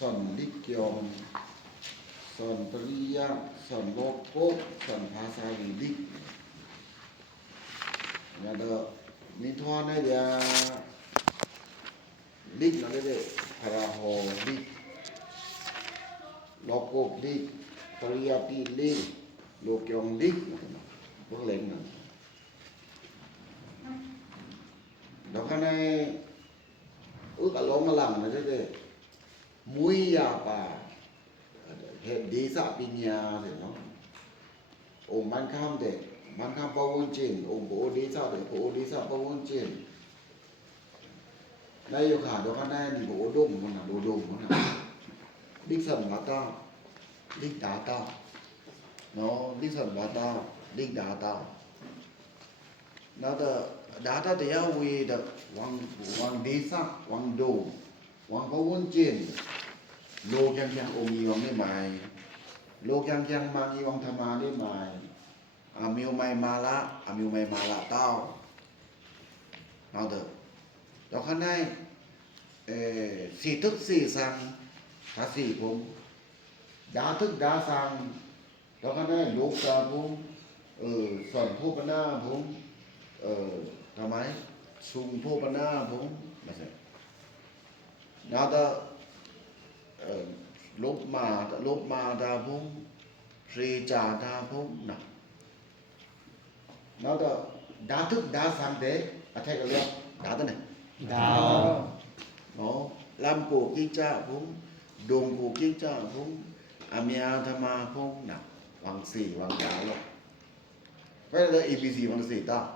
son lik kyom son priya son bokok son phasa lik nhà đó mình thoa này là lik nó đấy paraho lik bokok lik priya lik lokyong lik bước lên nữa đó cái này ước cả lỗ mà làm này đấy muối à bà hệ đi xã bên nhà thì nó ôm ban kham để ban kham bao vốn trên ôm bố đi xã để bố đi xã bao vốn trên đây yêu khả đó cái này thì bố đụng con nào đồ đụng con nào đích sần bà ta đích đá ta nó đích sần bà ta đích đá ta nó đá ta thì ao vì được hoàng đi xã hoàng đồ hoàng bao vốn trên lô chang chang ôm nhiều mấy mày lô chang chang mang nhiều tham ma đấy mày amiu mày mà là tao nào được đó khán này xì thức xì sang thà xì cũng đá thức đá sang đó khán này lốp ra cũng sòn thô bana cũng tham máy sung thô bana cũng là sao nào đó lúc mà ta cũng rì trà ta cũng nè nó đó đá thức đá sang thế à thay cái liệu đá thế này đá nó làm cổ kinh cha cũng đồng cổ kinh cha cũng amia thama cũng nè bằng xì bằng đá luôn vậy là ABC bằng xì ta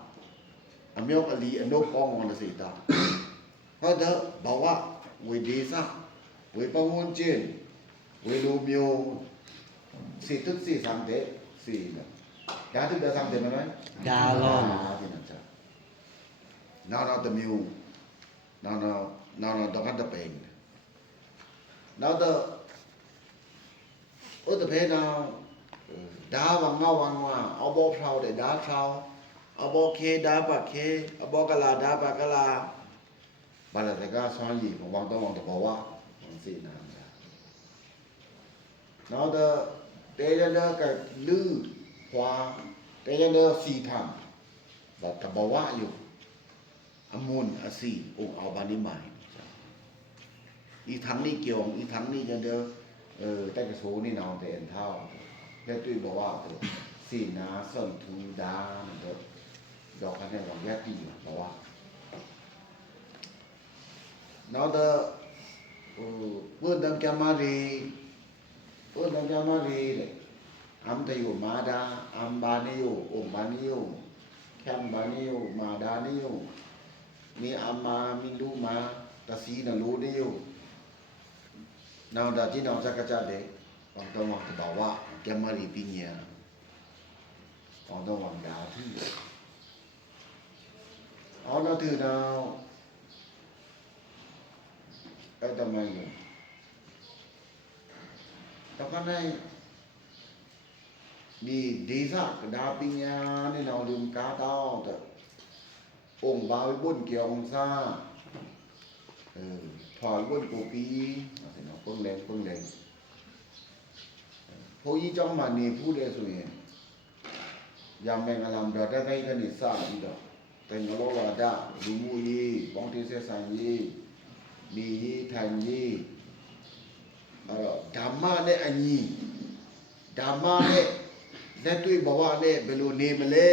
amio ali ando con bằng xì ta có đó bảoว่าวิธีซะวิปวุ้นเจนวิลูมิโอสี่ทึกสี่สามเดสี่นะดาทึกดาสามเดมันไหม ดาลอน ที่นั่นจ้ะนาตะมิวนาตะกันตะเป็นนาตะตะเพนาดาวังเงาวังว่าเอาบ่พราวได้ดาพราวเอาบ่เคดาปะเคเอาบ่กะลาดาปะกะลาบาลาแต่ก็ซ้อนยีผมวางต้องวางแต่บอกว่าสี่น้ำจ้ะแล้วเตยเดอกับลื้อควาเตยเดอสี่ทำบอกแต่บอกว่าอยู่อมูลอสี่องเอาบานิมายอีทั้งนี้เกี่ยวอีทั้งนี้จะเดอแต่กระโซนี่นอนแต่เอ็นเท่าแล้วตุ้ยบอกว่าสี่น้าส่วนทูดาเดอดอกคะแนนของแยกตีบอกว่าnào đó bữa đêm kia mà đi này am thấyอยู่มาดา am ba niอยู่ om ba niอยู่ kem ba niอยู่ ma da niอยู่ mi am ma mi lu ma ta si na lu niอยู่ nào đóที่น้องจะกระจายเด็กต้องต้องวางบอกว่าแกมาดีปีนี้ต้องวางดาวที่เอาเราถือดาวcái tầm này rồi các con này đi ra cái đá pin nhà nên nào đường cá tao được ôm bao với bốn kiểu ông xa thỏi bốn cổ pi nó phương lên phố y trong mà nề phú đề rồi làm mình làm được cái này cái này xa đi được thành nó là đã đúng mùi bóng tiền xe sang gìมีทันยีဓမ္မနဲ့အညီဓမ္မနဲ့လက်တွေ့ဘဝနဲ့ဘယ်လိုနေမလဲ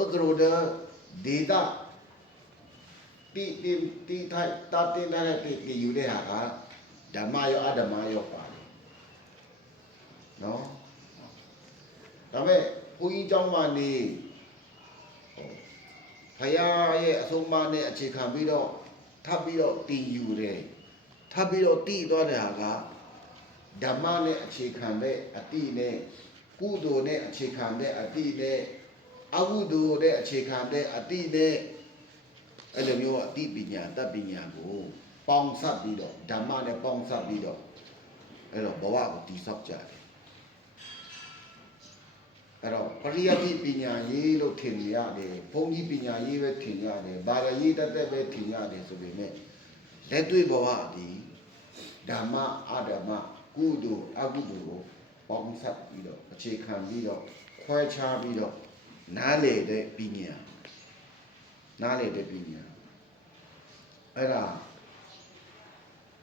ဥဒရုဒဒေတာတိထိုက်တာတင်တဲ့တိယူတဲ့ဟာကဓမ္မရောအဓမ္မရောပါတယ်နော်ဒါပေမဲ့ဘုန်းကြီးเจ้าမနေဖယားရဲ့အဆုံးအမနဲ့အခြေခံပြီးတော့ထပ်ပြီးတော့တည်ယူတယ်ထပ်ပြီးတော့တည်သွားတဲ့ဟာကဓမ္မနဲ့အခြေခံတဲ့အတိနဲ့ကုသိုလ်နဲ့အခြေခံတဲ့အတိနဲ့အကုသိုလ်နဲ့အခြေခံတဲ့အတိနဲ့အဲ့လိုမျိုးအတိပညာတတ်ပညာကိုပေါင်းစပ်ပြီးတော့ဓမ္မနဲ့ပေါင်းစပ်ပြီးတော့အဲ့တော့ဘဝကိုတည်ဆောက်ကြတယ်အဲ့တော့ပရိယတိပညာရေးလို့ထင်ရတယ်ဘုန်းကြီးပညာရေးပဲထင်ရတယ်ဘာသာရေးတတ်တဲ့ပဲထင်ရတယ်ဆိုပေမဲ့ လက်တွေ့ဘဝဒီဓမ္မအဓမ္မကုသိုလ်အကုသိုလ်ကိုပေါင်းစပ်ပြီးတော့အခြေခံပြီးတော့ခွဲခြားပြီးတော့နားလေတဲ့ပညာအဲ့ဒါ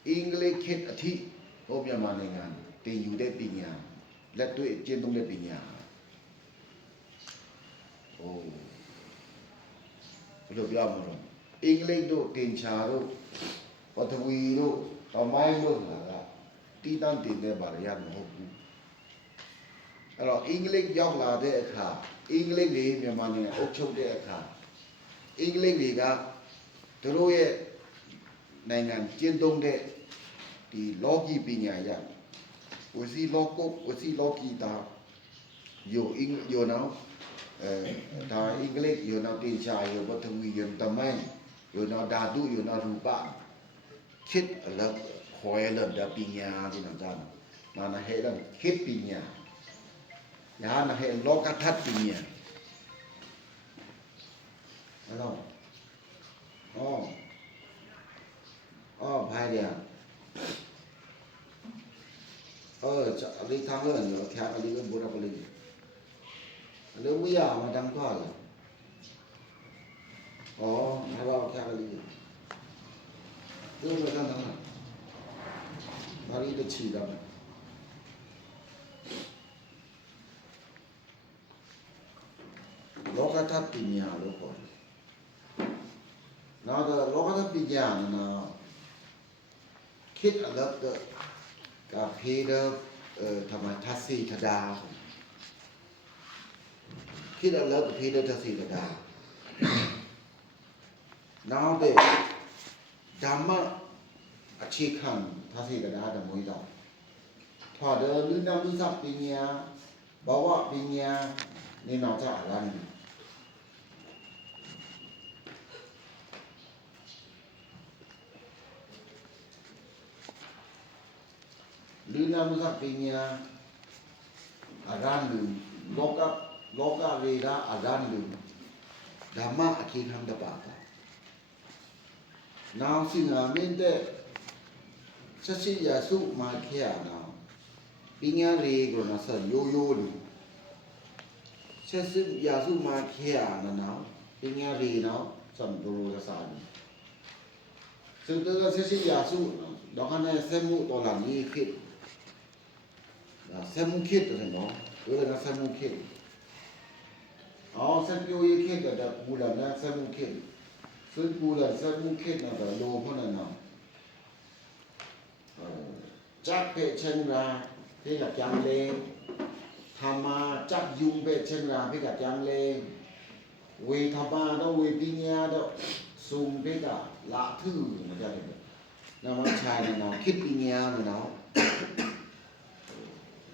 အင်္ဂလိပ်ခေတ်အထိဟောမြန်မာနိုင်ငံတင်ယူတဲ့ပညာလက်တွေ့ကျင့်သုံးတဲ့ပညာဟိုဘယ်လိုပြောမလဲအင်္ဂလိပ်တို့တင်ချာတို့ပထဝီတို့သမိုင်းတို့ဆိုတာကတီးတန်းတင်နေပါရမဟုတ်ဘူးအဲ့တော့အင်္ဂလိပ်ရောက်လာတဲ့အခါအင်္ဂလိပ်တွေမြန်မာနိုင်ငံအုပ်ချုပ်တဲ့အခါအင်္ဂလိပ်တွေကသူတို့ရဲ့နိုင်ငံကျင့်သုံးတဲ့ဒီလောကီပညာရဝစီလောကဝစီလောကီတာယောနော်ဒါအင်္ဂလိပ်ယောနော်တင်ချာယောပထဝီယောတမိုင်းယောနော်ဓာတုယောနော်ရူပคิดแล้วคอยแล้วดาปิญญาที่นั่นจ้านาให้แล้วคิดปิญญายานาให้โลกทัศน์ปิญญาอะไรอ๋อภายเดียวจะอะไรทางเรื่องเนาะแค่อะไรก็บุรุษอะไรเรื่องวิญญาณมาดังกว่าเลยอ๋อให้เราแค่อะไรเรื่องอะไรกันทั้งนั้น哪里都去的โลกทัศน์ปัญญาโลกนะแต่โลกทัศน์ปัญญานะคิดอะไรกับเพดธรรมทัศน์สีธดาคิดอะไรกับเพดทัศน์สีธดานะแต่ธรรมะအခြေခံထားစေကြတာဓမ္မဝိဒထာဒလူနာမိသပညာဘဝပညာနေနောက်ကြအလားနေလူနာမိသပညာအရန်လူလောကဝေဒအရန်လူဓမ္မအခြေခံတပါတာနောင်စီနာမင်းတဲ့ဆက်စီရစုမာခေယနာပညာရေးကိုနဆရိုးရိုးလူဆက်စီရစုမာခေယနာနာပညာရေးနော်စံဒိုရစာနီစုတကဆက်စီရစုတော့ခနဲ့ဆက်မှုတော်လာကြီးခေဆက်မှုခေတဲ့နော်တို့ကဆက်မှုခေအော်ဆက်ပြိုးရေးခေတဲ့ဘူလာနဲ့ဆက်မှုခေစွန့်ပူလာဆက်မှုခေတဲ့လောဖနဲ့နော်จักเพเชนราพี่กับจังเลธรรมาจักยุงเพเชนราพี่กับจังเลเวธรรมาต้องเวปิญญาต้องซุ่มพี่กับละทื่อมันจะเป็นนั่นมันชายเนี่ยเนาะคิดปิญญาเนี่ยเนาะ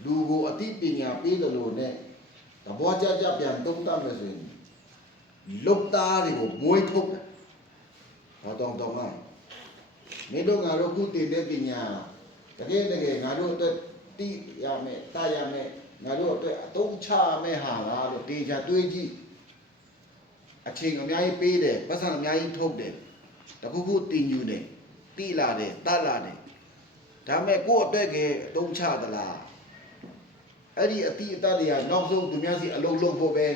ดูโบอธิปิญญาปีตะโลเนี่ยแต่พอจะเปลี่ยนตุ้มตั้มเลยสิลบตาดิโบมวยทุกพอต้องอ่ะไม่ต้องงานเราพูดตีเรื่องปิญญาတကယ်ငါတို့အတွက်တိရမယ်တာရမယ်ငါတို့အတွက်အသုံးချမယ်ဟာလားလို့တေချာတွေးကြည့်အချိန်အများကြီးပေးတယ်ပတ်စံအများကြီးထုတ်တယ်တခုခုတင်ယူတယ်တိလာတယ်တတ်လာတယ်ဒါမဲ့ကိုယ့်အတွက်ကအသုံးချသလားအဲ့ဒီအတိအတတွေကနောက်ဆုံးသူများစီအလုံးလုံးဖို့ပဲ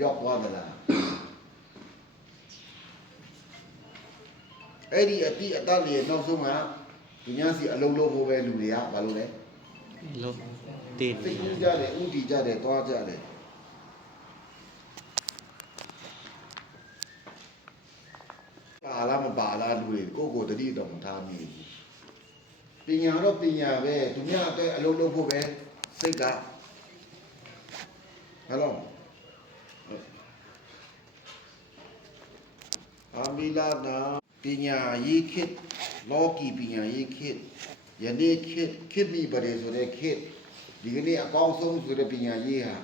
ရောက်သွားသလားအဲ့ဒီအတိအတတွေနောက်ဆုံးကသူများစီအလုံးလုံးဖို့ပဲလူတွေကဘာလို့လဲလုံးတင်းသိကူးကြတယ်ဥတီကြတယ်သွားကြတယ်ပါလားမပါလားလူတွေကိုတတိတော်မထားမိဘူးပညာတော့ပညာပဲသူများအတွက်အလုံးလုံးဖို့ပဲစိတ်ကဟယ်လိုအာမီလာနာပညာရေးခေတ်လောကီပညာရေးခေတ်ယနေ့ခေတ်မိပရေဆိုတဲ့ခေတ်ဒီကနေ့အကောင်းဆုံးဆိုတဲ့ပညာရေးဟာ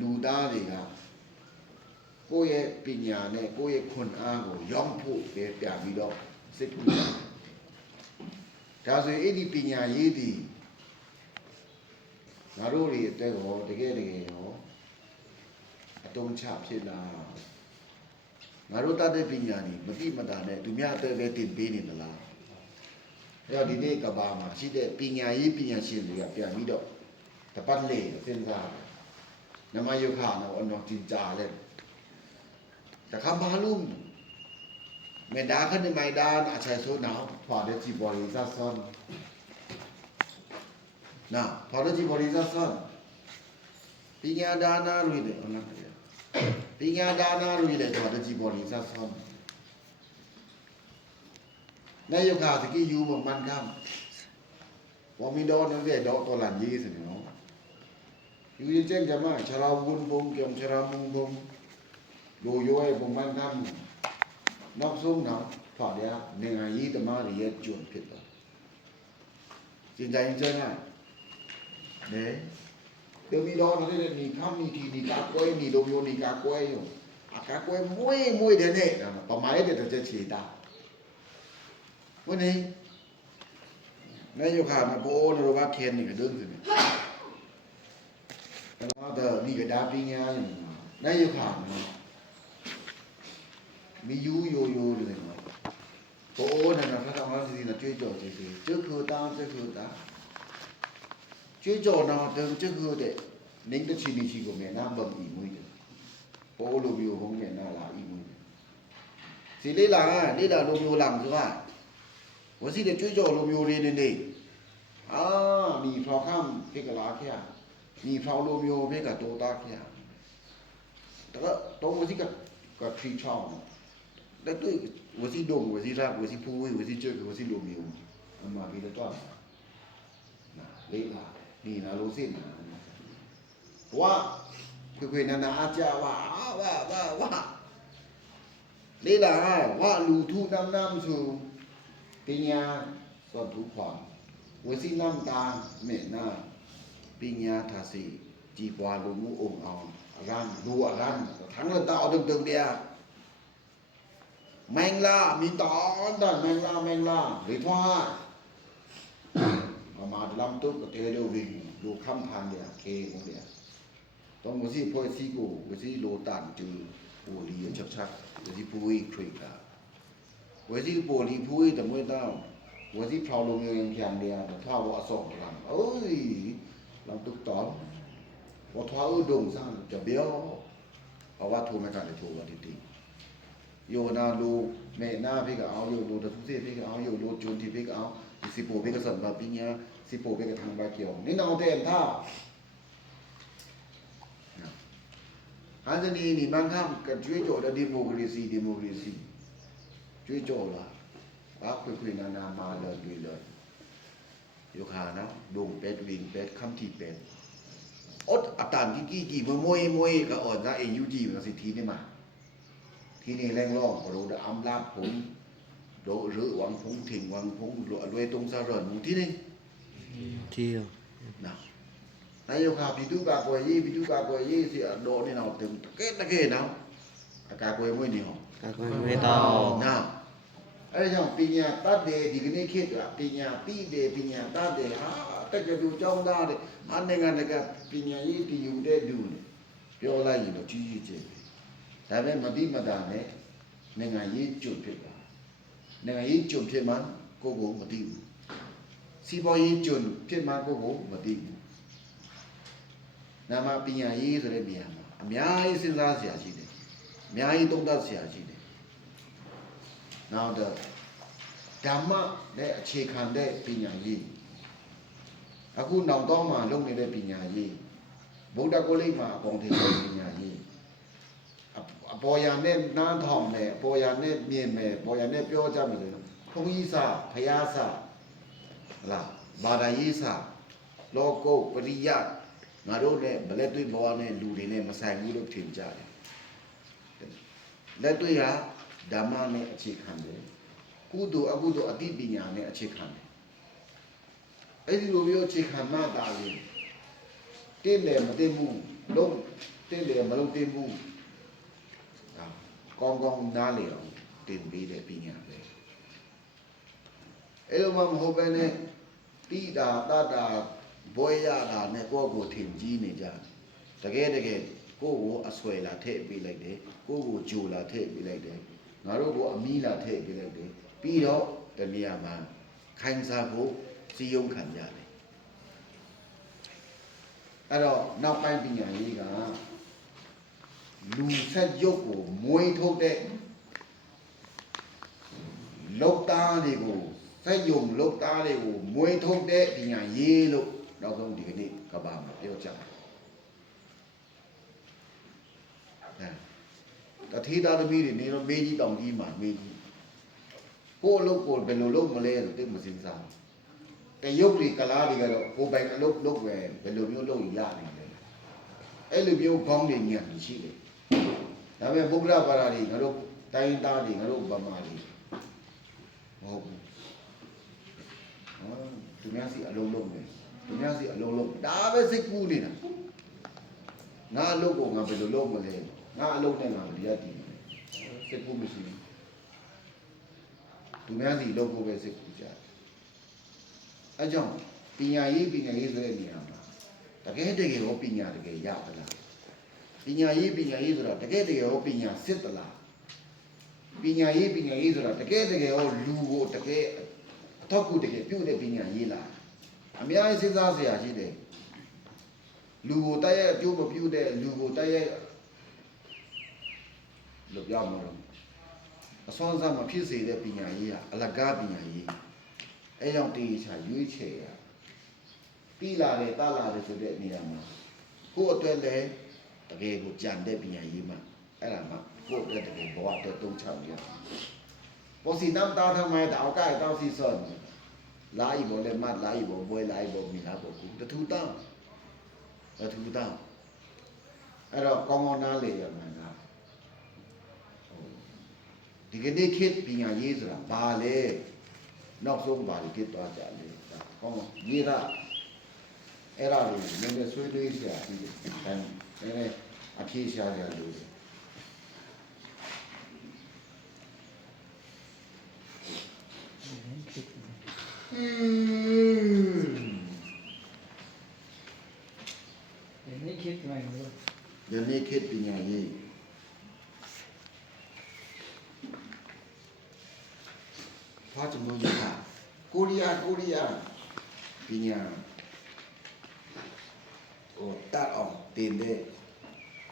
လူသားတွေကကိုယ့်ရဲ့ပညာနဲ့ကိုယ့်ရဲ့ခွန်အားကိုရောင်းဖို့ပဲပြပြီးတော့စိတ်ကူးကြဒါဆိုရင်အဲ့ဒီပညာရေးဒီငါတို့တွေအတွက်ရောတကယ်ရောအတုံးချဖြစ်လာ ငါတို့တတ်တဲ့ပညာนี่မတိမတာနဲ့သူများအသေးပဲတင်ပေးနေသလားအဲ့တော့ဒီနေ့ကဘာမှာရှိတဲ့ပညာရေးပညာရှင်တွေကပြန်ပြီးတော့တပတ်လေစဉ်းစားတယ်နမယုခနော်အနော်တင်ကြလဲတခါမလုံးမေဒါခနဲ့မိုင်ဒါအချေဆိုးနော်ဖွာတဲ့ကြည့်ပေါ်လေးစားစွန်နော်ဖွာတဲ့ကြည့်ပေါ်လေးစားစွန်ပညာဒါနာတွေတယ်ဟုတ်လားပညာဒါနာတွေတယ်ဖွာတဲ့ကြည့်ပေါ်လေးစားစွန်နယုခတကိယူမมันကဝမီတော်နဲ့တော့တော်လန်ကြီးစနေနော်ယူရင်ကျန်ကြမှာခြေရာဝန်ဘုံကြံခြေရာမုံဘုံလိုရွယ်ဘုံมันကနောက်ဆုံးတော့ဖွာတဲ့နိုင်ငံရေးသမားတွေရဲ့ကျွန်းဖြစ်သွားကျင်တိုင်းကျန်နိုင်နဲเดี๋ยวมีดอนนี่นี่ข้ามมีทีนี่กากวยนี่โดมโยนี่กากวยอยู่อากากวยมวยเด้เนี่ยประมาณนี้เดี๋ยวจะฉีดตาวันนี้นายกขามาโปนโรบาเคนนี่ก็เดินสิเนี่ยแล้วแต่นี่ก็ดาปิญญานายกขามียูโยเลยเนาะโปนั่นน่ะพระธรรมสีน่ะကျွေးကြော်ကြည့်ကျွคือตาကျွคือตาကျွေးကြော်တော့တုံကျွคือတဲ့နင်းတချီနီချီကိုမြင်နာဘုံဤမွေးတယ်ပိုးလိုမျိုးဘုံမြင်နာလာဤမွေးတယ်စီလေးလာလိုမျိုးလာဆိုကဝစီတဲ့ကျွေးကြော်လိုမျိုးလေးနေအာมีဖောက်ခမ်ဖိကလာခေมีဖောက်လိုမျိုးဖိကတိုတာခေတော့ဝစီကထရီချောင်းတဲ့တွေ့ဝစီဒုံဝစီရာဝစီဖူဝစီကျွေးဝစီလိုမျိုးအမှားပြီးတော့နာလေးလာนี่นะรู้สินะว่าคุยๆนาอาจารย์ว่านี่ล่ะว่าลูทูน้ำสู่ปิญญาสอนทุกความวสิน้ำตาเมนาปิญญาทาสีจีกว่าลูมูองเอารันดูรันทั้งระดับตึงๆเดียแมงลามีตอนด้านแมงลาหรือพ่อมาลำตุ๊กเตโรวิงดูคำพันเนี่ยเคงเนี่ยต้องวสิพ่อสิกูวสิโลตันจือปูรีชักวสิปุยคริกาวสิปูรีปุยแต่เมื่อเต้าวสิพราวลงยังแข็งเดียแต่ท่าว่าส่งลำเอ้ยลำตุ๊กตอนว่าท่าดงสร้างจะเบี้ยวเพราะว่าทูไม่กันเลยทูว่าดีโยนาลูเมนาพี่ก็เอาโยลูตะทุเสพี่ก็เอาโยลูจุนที่พี่ก็เอาสิปูพี่ก็สั่นมาปิญญาสิปูพี่ก็ทางบาเกียวนี่น้องเต็มท่าอันนี้นี่บางครั้งก็ช่วยโจทย์ดิโมคราซีช่วยโจทย์ละว่าคุยนามาเลยด้วยเลยโยคานะดงเป็ดวิ่งเป็ดคำที่เป็ดอดอัตตันที่กี่มวยก็อ่อนนะเอยูจีมันสิทีนี่มาที่นี่แรงล่องโรดอัมลาบผมโดหรือวังพงถิ่งวังพงรวยตรงสารนที่นี่ ที่ นะนายกาพิจุกากวยยี่สิโดนี่เราถึงตะเกนะอากาศวยมวยนี่หรอก ากไม่ต้อง นะไอ้ช่างปิญญาตัดเดดีกันนี่คิดว่าปิญญาตีเดปิญญาตัดเดแต่จะดูจ้องได้อันนี้กันนะครับปิญญายี่ที่อยู่ได้ดูเนี่ยเดี๋ยวอะไรอยู่เราชี้เจแต่เป็นมาดีมาดานเนี่ยในงานยี่จุดผิดในงานยี่จุดผิดมันก็โกมาดีစီပေါ်ရေးကျွန်းဖြစ်မှာကိုမသိဘူးနာမပညာရေးဆိုတဲ့နေရာမှာအများကြီးစဉ်းစားစရာရှိတယ်အများကြီးသုံးသပ်စရာရှိတယ်နောက်တော့ဓမ္မနဲ့အခြေခံတဲ့ပညာရေးအခုနောက်တော့မှလုပ်နေတဲ့ပညာရေးဗုဒ္ဓကိုလိပ်မှာအပေါင်းထည့်တဲ့ပညာရေးအပေါ်ရနဲ့နားထောင်မယ်အပေါ်ရနဲ့မြင်မယ်အပေါ်ရနဲ့ပြောကြမယ်ဆိုရင်ဘုန်းကြီးစာဖယားစာလားဘာသာရေးစာလောကုပရိယငါတို့နဲ့မလက်တွေ့ဘဝနဲ့လူတွေနဲ့မဆိုင်ဘူးလို့ထင်ကြတယ်လက်တွေ့ဟာဓမ္မနဲ့အခြေခံတယ်ကုသိုလ်အကုသိုလ်အတိပညာနဲ့အခြေခံတယ်အဲ့ဒီလိုမျိုးအခြေခံမှတာလေတင်းတယ်မတင်းဘူးလုံးတင်းတယ်မလုံးတင်းဘူးကောင်းကောင်းနားလေအောင်တင်ပေးတဲ့ပညာပဲအဲ့လိုမှမဟုတ်ဘဲနဲ့တိတာတတာဘွဲရတာနဲ့ကိုယ့်ကိုထင်ကြီးနေကြတကယ် ကိုကိုအဆွဲလာထည့်ပေးလိုက်တယ်ကိုကိုဂျိုလာထည့်ပေးလိုက်တယ်ငါတို့ကိုအမီးလာထည့်ပေးလိုက်တယ်ပြီးတော့တနည်းမှာခိုင်စားဖို့စီယုံခံကြတယ်အဲ့တော့နောက်ပိုင်းပညာရေးကလူဆက်ရုပ်ကိုမွေးထုတ်တဲ့လောက်သားတွေကိုဆက်ယုံလောက်သားတွေကိုမွေးထုတ်တဲ့ပညာရေးလို့နောက်ဆုံးဒီကနေ့ကဘာမှာပြောကြတယ်တတိသားသမီးတွေနေတော့မေးကြီးတောင်ကြီးမှာမေးကြီးကိုအလုပ်ကိုဘယ်လိုလုပ်မလဲဆိုတိတ်မစင်စားတရုပ်တွေကလားတွေကတော့ကိုပိုင်အလုပ်လုပ်ပဲဘယ်လိုမျိုးလုပ်ရနိုင်လဲအဲ့လိုမျိုးခေါင်းတွေညံ့ရှိတယ်ဒါပေမဲ့ဘုရားပါရာတွေငါတို့တိုင်းသားတွေငါတို့ဗမာတွေမဟုတ်ဘူးသူများစီအလုံးလုံးနေသူများစီအလုံးလုံးဒါပဲစိတ်ကူးနေတာငါအလုပ်ကိုငါဘယ်လိုလုပ်မလဲငါအလုပ်နဲ့ငါမတရားတည်နေစိတ်ကူးမရှိဘူးသူများစီလုပ်ဖို့ပဲစိတ်ကူးကြတယ်အဲကြောင့်ပညာရေးဆိုတဲ့နေရာမှာတကယ်ရောပညာတကယ်ရသလားပညာရေးဆိုတာတကယ်ရောပညာစစ်သလားပညာရေးဆိုတာတကယ်ရောလူကိုတကယ်အထောက်အကူတကယ်ပြုတဲ့ပညာရေးလားအများကြီးစဉ်းစားစရာရှိတယ်လူကိုတိုက်ရိုက်အကျိုးမပြုတဲ့လူကိုတိုက်ရိုက်လို့ပြောမှာတော့အစွမ်းစားမဖြစ်စေတဲ့ပညာရေးကအလကားပညာရေးအဲကြောင့်တေချာရွေးချယ်ရပြီးလာတယ်တားလာတယ်ဆိုတဲ့နေရာမှာကိုယ့်အတွက်လည်းတကယ်ကိုကြံတဲ့ပညာရေးမှာအဲ့ဒါမှကိုယ့်အတွက်တကယ်ဘဝအတွက်တုံးချရပေါ်စီနမ်တာทำไมတောက်ကြိုက်တောက်စီစွန်လာอีบ่လဲမတ်လာอีบ่ဘွဲလာอีบ่မိလာบ่ကူတထူတောင်းအဲ့တော့ကောင်းကောင်းနားလေရမှာကဒီကနေ့ခေတ်ပညာရေးဆိုတာဘာလဲနောက်ဆုံးဘာတွေဖြစ်သွားကြလဲကောင်းရေးတာအဲ့ဒါတွေနည်းနည်းဆွေးနွေးစရာရှိတယ်နည်းနည်းအဖြေရှာကြလို့ယနေ့ခေတ်ပညာရေးဘာကြောင့်လဲကိုရီးယားပညာဟိုတတ်အောင်တင်တဲ့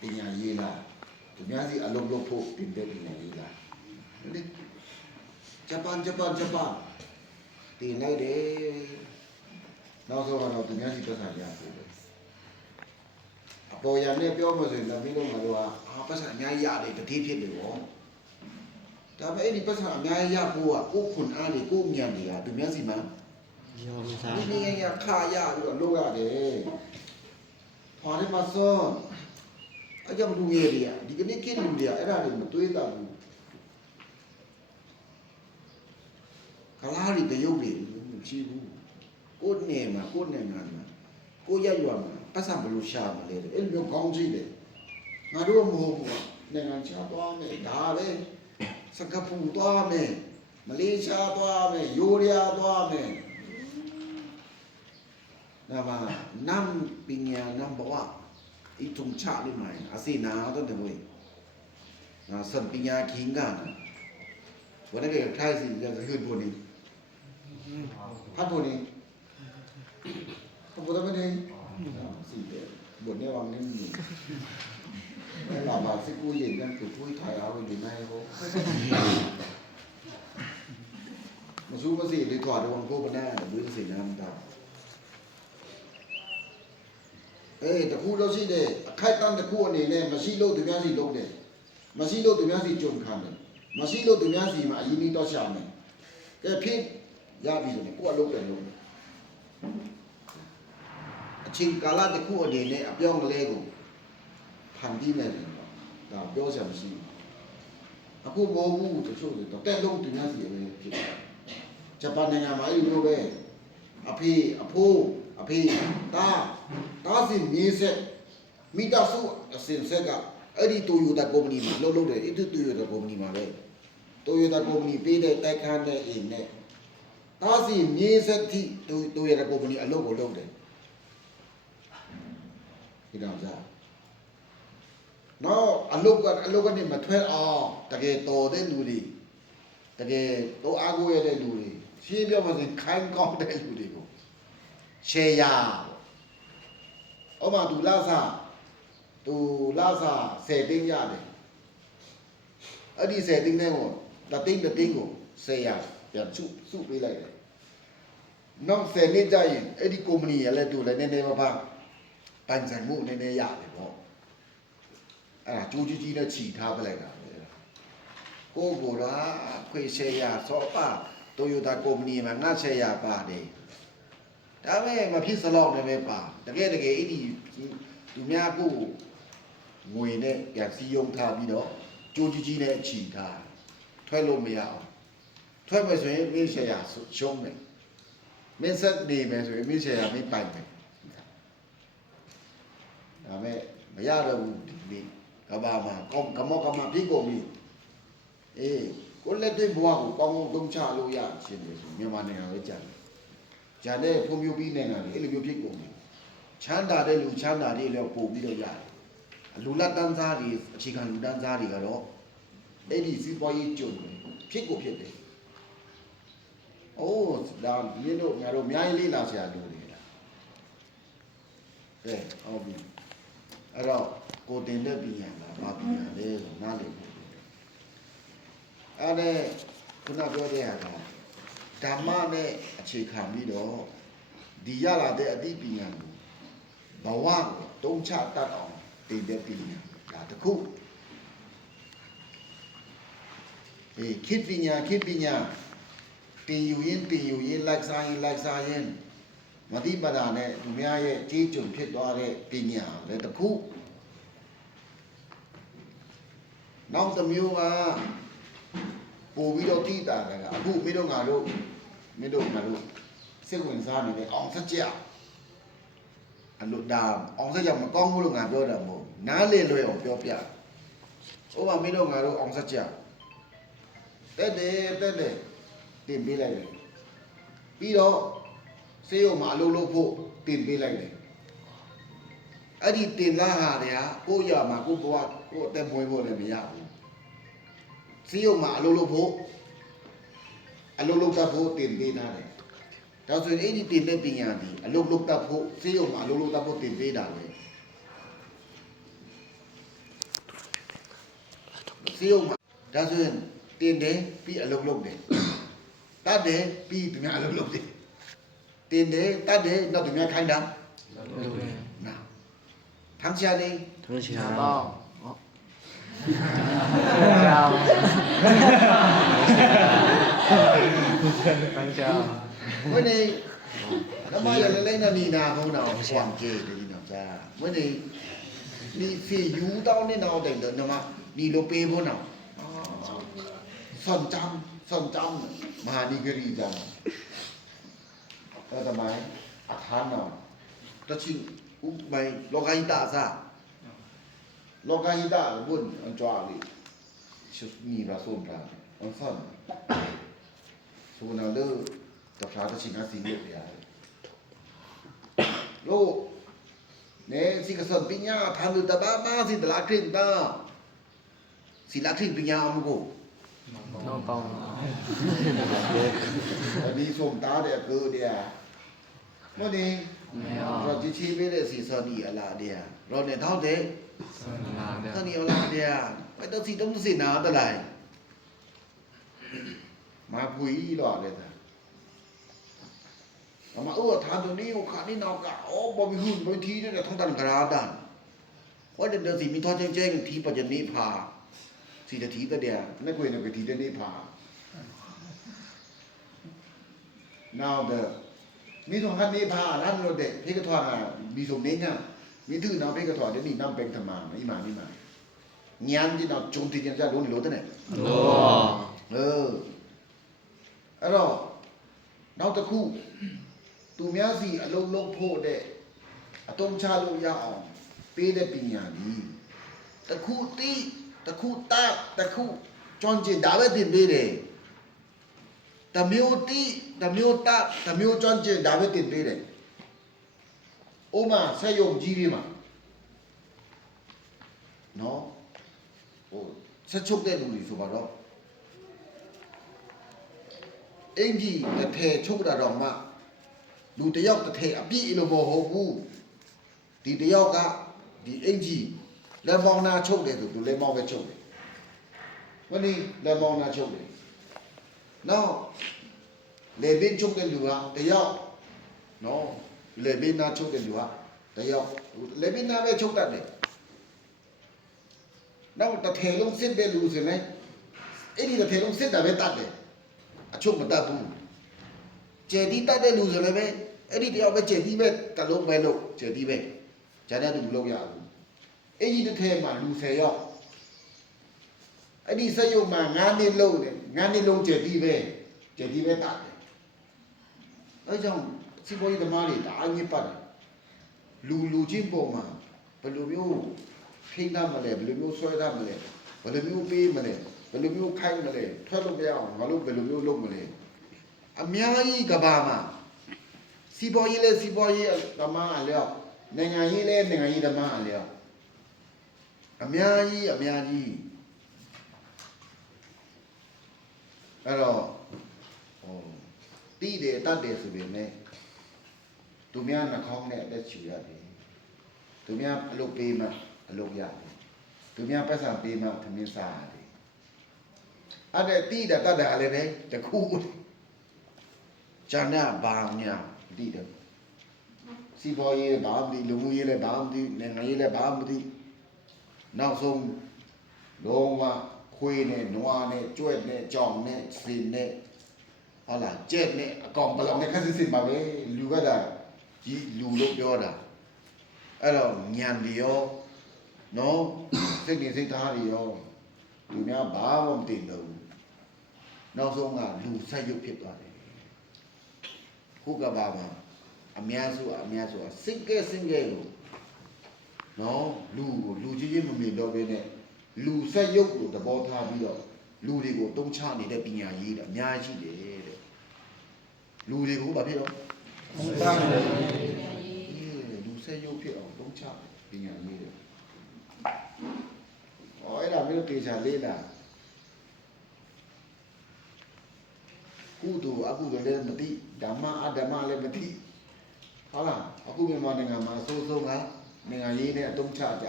ပညာရေးလားသူများစီအလုပ်လုပ်ဖို့တင်တဲ့ပညာရေးလားဂျပန်တင်လိုက်တယ်နောက်ဆုံးတော့သူများစီပတ်စာရပို့တယ်အပေါ်ရနဲ့ပြောမှဆိုရင်လည်းပြီးတော့ငါတို့ကပတ်စာအများကြီးရတယ်တတိဖြစ်တယ်ဗောဒါပေမဲ့အဲ့ဒီပတ်စာအများကြီးရဖို့ကကိုယ်ခွန်အားတွေကိုယ်ဉာဏ်တွေကသူများစီမှာယုံစားဒီနေရာခါရပြီးတော့လုပ်ရတယ်။ဘာလဲမစောအကြောင်းလူငယ်တွေကဒီကနေ့ကိလူတွေကအဲ့ဒါတွေမတွေးတာဘူး။ကလားတွေတရုပ်တွေမရှိဘူး။ကိုယ်နေမှာကိုယ်နိုင်ငံမှာကိုယ်ရွာမှာပတ်စံဘယ်လိုရှာမလဲအဲ့လိုကောင်းကြည့်တယ်။ငါတို့မဟုတ်ဘူး။နိုင်ငံခြားသွားမယ်ဒါပဲစကားပူသွားမယ်မလေးရှားသွားမယ်ယိုးရီးယားသွားမယ်那么南边呀，南北啊，一种差的嘛，还是哪都得会。那身边呀，听干的，我那个开始就是很多年，很多年，他不得不呢，是的，不呢往年呢，那老板是故意让就故意抬下去那个，我说我是你抬的往过不呢，不是谁那么大。တခုလို့ရှိတယ်အခိုက်အတန့်တစ်ခုအနေနဲ့မရှိလို့သူများစီလုပ်တယ်မရှိလို့သူများစီကြုံခံတယ်မရှိလို့သူများစီမှာအရင်ကြီးတော့ရှာမယ်ကဲဖြစ်ရပြီဆိုရင်ကိုယ်ကလုပ်တယ်လို့အချိန်ကာလတစ်ခုအနေနဲ့အပြောင်းကလေးကိုဖန်တီးနေတယ်ဒါပြောစရာမရှိဘူးအခုမဟုတ်ဘူးတချို့တော့တက်လုံးသူများစီပဲဖြစ်တယ်ဂျပန်နိုင်ငံမှာအဲ့လိုပဲအဖေအဖိုးအဖေတားစီမြေဆက်မိသားစုအစင်ဆက်ကအဲ့ဒီတိုယိုတာကုမ္ပဏီမှာလုပ်တယ်အဲ့ဒီတိုယိုတာကုမ္ပဏီမှာပဲတိုယိုတာကုမ္ပဏီပေးတဲ့တိုက်ခန်းတဲ့အိမ်နဲ့တားစီမြေဆက်ထိတိုယိုတာကုမ္ပဏီအလုပ်ကိုလုပ်တယ်ဒီတော့စား နော်အလုတ်ကနေမထွက်အောင်တကယ်တော်တဲ့လူတွေတကယ်တော့အားကိုးရတဲ့လူတွေရှင်းပြောပါစေခိုင်းကောင်းတဲ့လူတွေကိုရှယ်ယာဥပမာသူလာစား10တင်းရတယ်အဲ့ဒီ10တင်းနဲ့ကိုတတင်းကို10ရာပြန်စုပေးလိုက်တယ်နောက်10နှစ်ကြာရင်အဲ့ဒီကုမ္ပဏီရလည်းတူလည်းနည်းနည်းပါးပိုင်ဆိုင်မှုနည်းနည်းရတယ်ပေါ့အဲ့ဒါကြိုးကြီးနဲ့ခြိထားပလိုက်တာပဲကိုကိုရာခွေရှယ်ယာစောပါတိုယိုတာကုမ္ပဏီမှာငါရှယ်ယာပါတယ်ဒါပဲမဖြစ်စလောက်လည်းပဲပါတကယ်အဲ့ဒီသူများကိုငွေနဲ့ပြန်စီယုံထားပြီးတော့ကြိုးကြီးနဲ့ခြိထားထွက်လို့မရအောင်ထွက်မယ်ဆိုရင်မင်းရှယ်ယာရှုံးမယ်မင်းဆက်နေမယ်ဆိုရင်မင်းရှယ်ယာမင်းပိုင်မယ်ဒါမဲ့မရတော့ဘူးဒီနေ့ကဘာမှာကမောပြိကုန်ပြီအေးကိုလက်တွေ့ဘဝကိုကောင်းကောင်းသုံးချလို့ရချင်းတယ်ဆိုမြန်မာနိုင်ငံပဲကြာတယ်ဂျာတဲ့ဖွံ့ဖြိုးပြီးနိုင်ငံတွေအဲ့လိုမျိုးဖြစ်ကုန်ပြီချမ်းသာတဲ့လူချမ်းသာတွေလည်းပို့ပြီးတော့ရတယ်လူလက်တန်းစားတွေအခြေခံလူတန်းစားတွေကတော့အဲ့ဒီစီးပွားရေးကြုံဖြစ်ကိုဖြစ်တယ်။အိုးဒါမင်းတို့ငါတို့အများကြီးလေးလာဆရာလူတွေလား။ကဲဟုတ်ပြီ။အဲ့တော့ကိုတင်တဲ့ပြည်ရလားဘာပြည်ရလဲဆိုနားလည်ဖို့။အဲ့ဒါခုနပြောတဲ့ဟာကဓမ္မနဲ့အခြေခံပြီးတော့ဒီရလာတဲ့အသိပညာကိုဘဝကိုတုံးချတတ်အောင်တင်တဲ့ပညာဒါတခုခေတ်ပညာတင်ယူရင်လိုက်စားရင်မတိပဒါနဲ့သူများရဲ့ကြီးကျုံဖြစ်သွားတဲ့ပညာလည်းတခုနောက်တစ်မျိုးကပို့ပြီးတော့တိတာကအခုမင်းတို့ငါတို့စိတ်ဝင်စားနေတဲ့အောင်စကြအလို့ဒါအောင်စကြမကောင်းဘူးလို့ငါပြောတာမဟုတ်နားလေလွယ်အောင်ပြောပြဥပမာမင်းတို့ငါတို့အောင်စကြတက်တယ်တင်ပေးလိုက်တယ်ပြီးတော့ဆေးရုံမှာအလုပ်လုပ်ဖို့တင်ပေးလိုက်တယ်အဲ့ဒီတင်လာဟာတွေကကိုရမှာကိုဘဝကိုအသက်မွေးဖို့လည်းမရဘူးဆေးရုံမှာအလုပ်လုပ်တတ်ဖို့တင်ပေးထားတယ်ဒါဆိုရင်အဲ့ဒီတင်တဲ့ပညာဒီအလုပ်လုပ်တတ်ဖို့ဆေးရုံမှာအလုပ်လုပ်တတ်ဖို့တင်ပေးတာပဲဆေးရုံမှာဒါဆိုရင်တင်တယ်ပြီးအလုပ်လုပ်တယ်တတ်တယ်ပြီးသူများအလုပ်လုပ်တယ်တင်တယ်တတ်တယ်နောက်သူများခိုင်းတာလုပ်တယ်နာထမ်းချာလေးထမ်းချာပေါ့ပန်းချာမင်းနေဓမ္မရလည်းနဲ့နီနာခေါင်းတော်ဟွမ်ကျေဒီနော်ကြာမင်းနေဒီဖီယူတောင်းနေတော့တဲ့ဓမ္မဒီလိုပေးဖို့နော်ဆွန်จำมหานิกรีจังแล้วทำไมอาถรรพ์เนาะตะชิอุไปโลกาหิตะซะโลกาหิตะบุญอันจ้าลิชุดมีราส่วนปราอันสั่นส่วนนั้นเด้อตะพระตะชิงอาศีเรียบร้อยโลกเนี่ยสิกษัตริย์ปิญญาทำอยู่ตะบ้ามาสิตะลาคริงตาสิลาคริงปิญญาอมกูน้องเปาอันนี้ส่งตาเด็กคือเดียเมื่อนี้เราจะชี้ไปเลยสีสนีอะไรเดียเราเนี่ยเท่าเด็กสนีอะไรเดียไม่ต้องสีต้องสีหนาแต่ไรมาคุยหรอเลยแต่มาทานตัวนี้ขานี่นอกะโอ้บอมีหุ่นบางทีเนี่ยท้องตันกระดานว่าเดินสีมีทอดแจ้งทีปัจจุบันพาสีตะทีตะเดียนักเวรนักทีตะนี้พาnow the มีสองคันนี้พาท่านรถเด็กพี่กระถางมีสมนี้เนี่ยมีถือน้ำพี่กระถางเดี๋ยวนี้น้ำเป็นธรรมะไม่มาเงี้ยที่เราจงที่จะรู้ในรถเนี่ยအဲ့တော့နောက်တစ်ခုသူများစီအလုံးလုံးဖို့တဲ့အတုံးချလို့ရအောင်ပေးတဲ့ပညာကြီးတစ်ခုတိတစ်ခုတတ်တစ်ခုကျွမ်းကျင်ဒါပဲသင်ပေးတယ်တမျိုးတိတမျိုးတတ်တမျိုးကျွမ်းကျင်ဒါပဲသင်ပေးတယ်ဥမာဆက်ယုံကြီးတွေမှာ နော်ဟိုဆက်ချုပ်တဲ့လူတွေဆိုပါတော့အင်ကြီးတစ်ထည်ချုပ်တာတော့မှလူတယောက်တစ်ထည်အပြည့်လို့မဟုတ်ဘူးဒီတယောက်ကဒီအင်ကြီးလက်မောင်းနာချုပ်တယ်ဆိုသူလက်မောင်းပဲချုပ်တယ်မင်းလက်မောင်းနာချုပ်တယ်နောက်လေဘင်းချုပ်တဲ့လူကတယောက်နော်လေဘင်းနာချုပ်တဲ့လူကတယောက်လေဘင်းနာပဲချုပ်တတ်တယ်နောက်တစ်ထည်လုံးစစ်တဲ့လူဆိုရင်အဲ့ဒီတစ်ထည်လုံးစစ်တာပဲတတ်တယ်အချုပ်မတတ်ဘူးကျေတီးတတ်တဲ့လူဆိုလည်းပဲအဲ့ဒီတယောက်ပဲကျေတီးပဲတလုံးပဲလို့ကျေတီးပဲဂျာတဲ့လူလုံးရဘူးအဲ့ဒီတစ်ထည်မှာလူ10ယောက်အဲ့ဒီစက်ရုံမှာ9နှစ်လုံးတယ်9နှစ်လုံးကျေတီးပဲတတ်တယ်အဲ့ကြောင့်စီးပွားရေးသမားတွေတအားညစ်ပတ်တယ်လူချင်းပုံမှာဘယ်လိုမျိုးဖိနှပ်မလဲဘယ်လိုမျိုးဆွဲတတ်မလဲဘယ်လိုမျိုးပေးမလဲဘယ်လိုမျိုးခိုင်းမလဲထွက်လို့မရအောင်ငါတို့ဘယ်လိုမျိုးလုပ်မလဲအများကြီးကဘာမှာစီးပွားရေးလဲစီးပွားရေးသမားအလျောက်နိုင်ငံရေးလဲနိုင်ငံရေးသမားအလျောက်အများကြီးအဲ့တော့တီးတယ်တတ်တယ်ဆိုပေမဲ့သူများနှာခေါင်းနဲ့အသက်ချူရတယ်သူများအလုပ်ပေးမှအလုပ်ရတယ်သူများပတ်စံပေးမှသမင်းစားရတယ်အဲ့ဒါတီးတယ်တတ်တယ်လည်းပဲတခုဂျာနာဘာညာတီးတယ်စီပေါ်ရေးဘာမသိလူမှုရေးလည်းဘာမသိနိုင်ငံရေးလည်းဘာမသိနောက်ဆုံးလုံးဝခွေးနဲ့နွားနဲ့ကြွက်နဲ့ကြောင်နဲ့စင်နဲ့ဟုတ်လားကြက်နဲ့အကောင်ဘလောင်နဲ့ခက်စစ်ပါပဲလူကတာကြီးလူလို့ပြောတာအဲ့တော့ညံဒီရောနော်စိတ်နေစိတ်သားတွေရောလူများဘာမှမသိတော့နောက်ဆုံးကလူဆက်ရုပ်ဖြစ်သွားတယ်ခုကဘာမှာအများစုစင်ကဲကိုနော်လူကြီးမမေတော့ဘဲနဲ့လူဆက်ရုပ်ကိုသဘောထားပြီးတော့လူတွေကိုတုံးချနေတဲ့ပညာရေးတဲ့အများကြီးတယ်တဲ့လူတွေကိုဘာဖြစ်တော့တုံးချတယ်လူဆက်ရုပ်ဖြစ်အောင်တုံးချပညာရေးတဲ့အဲ့ဒါမျိုးတေချာလေးလားကုသိုလ်အကုသိုလ်လည်းမသိဓမ္မအဓမ္မလည်းမသိဟုတ်လားအခုမြန်မာနိုင်ငံမှာအဆိုးဆုံးကနိုင်ငံရေးနဲ့အတုံးချကြ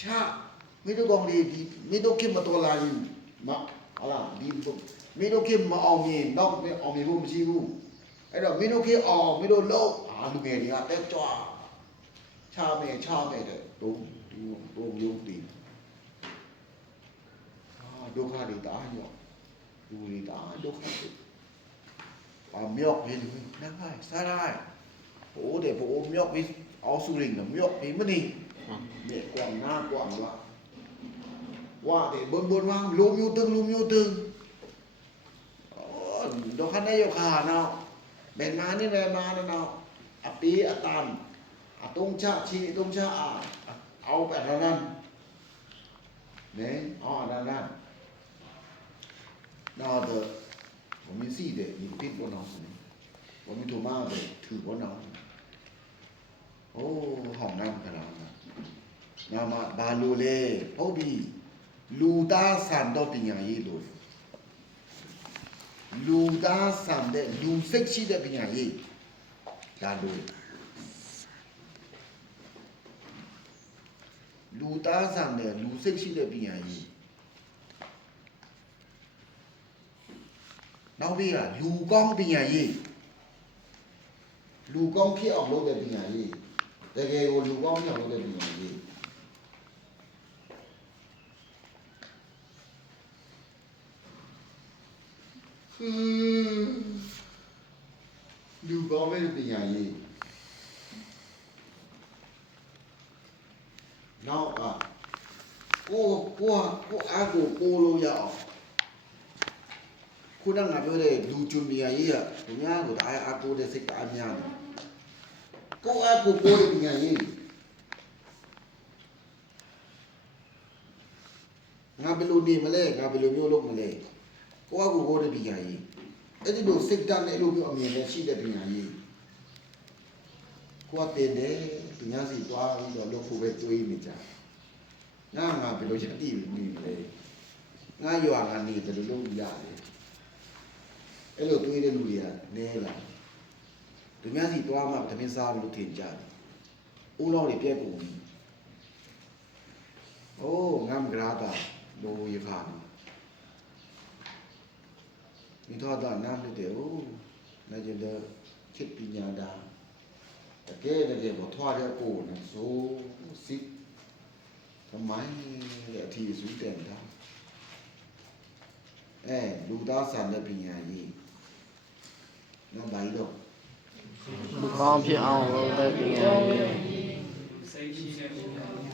ချမိတို့ကောင်လေးဒီမိတို့ခင်မတော်လာရင်မဟုတ်လားဒီမိတို့ခင်မအောင်မြင်တော့အောင်မြင်ဖို့မရှိဘူးအဲ့တော့မိတို့ခင်အောင်မိတို့လုံးလူငယ်တွေကတက်ကြွချမယ်တဲ့တို့မျိုးတည်ဒုက္ခတွေတားရောလူတွေတားဒုက္ခတွေမြောက်ပြီးนั่งไงစားလိုက်ဟိုတဲ့ဘိုးမြောက်ပြီးအောက်စုရင်းမြောက်ပြီးမနေမြေကွာနာကွာလာဝါတဲ့ဘွန်ဝါလူမျိုးตึงดอกขันยกขาเนาะแบ่งมานี่แหละมาเนาะอปีอตามตรงชะชีตรงชะเอาแบบนั้นเนี่ยนั่นน่าจะผมมีสี่เด็กมีพิษบนน้องผมมีถูมาเด็กถือบนน้องโอ้ห้องน้ำขนาดนั้นนามาบาลูเล่พอดีลูตาสันดอกปิญญายีโลလူသားဆံတဲ့လူစိတ်ရှိတဲ့ပညာရေးဒါလို့လူသားဆံတဲ့လူစိတ်ရှိတဲ့ပညာရေးနောက်ပြီးကလူကောင်းပညာရေးလူကောင်းဖြစ်အောင်လုပ်တဲ့ပညာရေးတကယ်ကိုလူကောင်းဖြစ်အောင်လုပ်တဲ့ပညာရေးလူကောင်းတဲ့ပညာရေးနောက်ကကိုအားကိုလို့ရအောင်ခုနကငါပြောတဲ့လူကျွပညာရေးကသူများကိုအားကိုတဲ့စိတ်အားများတယ်ကိုအားကိုတဲ့ပညာရေးငါဘယ်လိုနေမလဲငါဘယ်လိုမျိုးလုပ်မလဲကိုယ့်အကူတဲ့ပညာရေးအဲ့ဒီလိုစိတ်ဓာတ်နဲ့လို့ပြောအမြင်နဲ့ရှိတဲ့ပညာရေးကိုယ်တင်တယ်သူများစီသွားပြီးတော့လုပ်ဖို့ပဲတွေးနေကြ ငါဘယ်လိုချက်တိနေလဲငါရွာငါနေတယ်လို့လုပ်ရတယ်အဲ့လိုတွေးတဲ့လူတွေကနဲလာသူများစီသွားမှသမင်းစားလို့ထင်ကြတယ်ဦးလောက်တွေပြက်ကုန်ပြီအိုးငါမကြတာလိုရခါမိတော့တော့နားပြတယ်အိုးနာကျတဲ့ချစ်ပညာတာတကယ်ဘောထွားတဲ့ကိုနဲ့ဆိုစစ်ทำไมအထီးစုတင်တာလူသားဆန်တဲ့ပညာကြီးနော်ဘာလို့ လူကောင်းဖြစ်အောင်လုပ်တဲ့ပညာရေး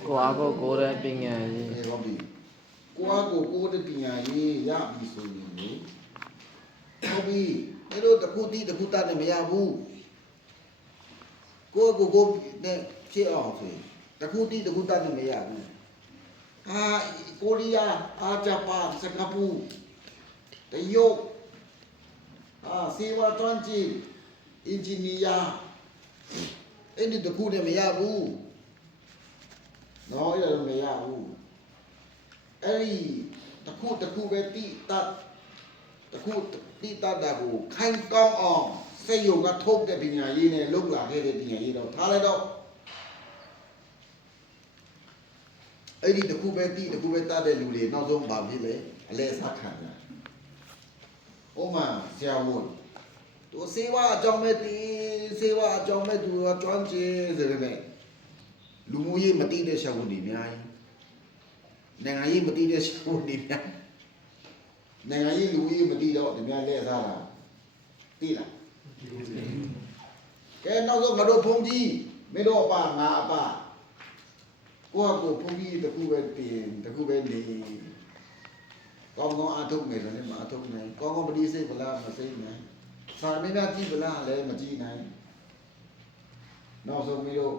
ကိုအားကိုကိုတဲ့ပညာရေး ဟုတ်ပြီကိုအားကိုတဲ့ပညာကြီးရပြီဆိုရင်လေဟုတ်ပြီအဲ့လိုတခုတီးတခုတတ်နဲ့မရဘူးကိုနဲ့ဖြစ်အောင်ဆိုရင်တခုတီးတခုတတ်နဲ့မရဘူးကိုရီးယားဂျပန်စင်ကာပူတရုတ်စေဝါတွန်းကြီးအင်ဂျင်နီယာအဲ့ဒီတခုနဲ့မရဘူးနော်အဲ့ဒါမရဘူးအဲ့ဒီတခုပဲတိတတ်တခုတိတတ်တာကိုခိုင်ကောင်းအောင်စိတ်ယုံကထုတ်တဲ့ပညာရေးနဲ့လုပ်လာခဲ့တဲ့ပညာရေးတော့ထားလိုက်တော့အဲ့ဒီတခုပဲတိတခုပဲတတ်တဲ့လူတွေနောက်ဆုံးဘာဖြစ်လဲအလဲစားခံကြ။ဥမာဆရာဝန်သူစေဝါအကြောင်းမဲ့တီးစေဝါအကြောင်းမဲ့သူကကျွမ်းကျင်ဆိုရမယ်လူမှုရေးမတိတဲ့ဆရာဝန်တွေအများကြီးနိုင်ငံရေးမတိတဲ့ဆရာဝန်တွေအများနိုင်ငံရေးလူရေးမတိတော့ဒီများလဲစားတာတိလားကဲနောက်ဆုံးငါတို့ဖုန်ကြီးမင်းတို့အပငါအပကိုယ့်ကိုဖုန်ကြီးတခုပဲတင်တခုပဲနေကောင်းကောင်းအထုတ်မယ်ဆိုရင်မအထုတ်နိုင်ကောင်းကောင်းပတိစိတ်ဗလားမစိတ်နိုင်စာမင်းများကြည့်ဗလားလည်းမကြည့်နိုင်နောက်ဆုံးပြီးတော့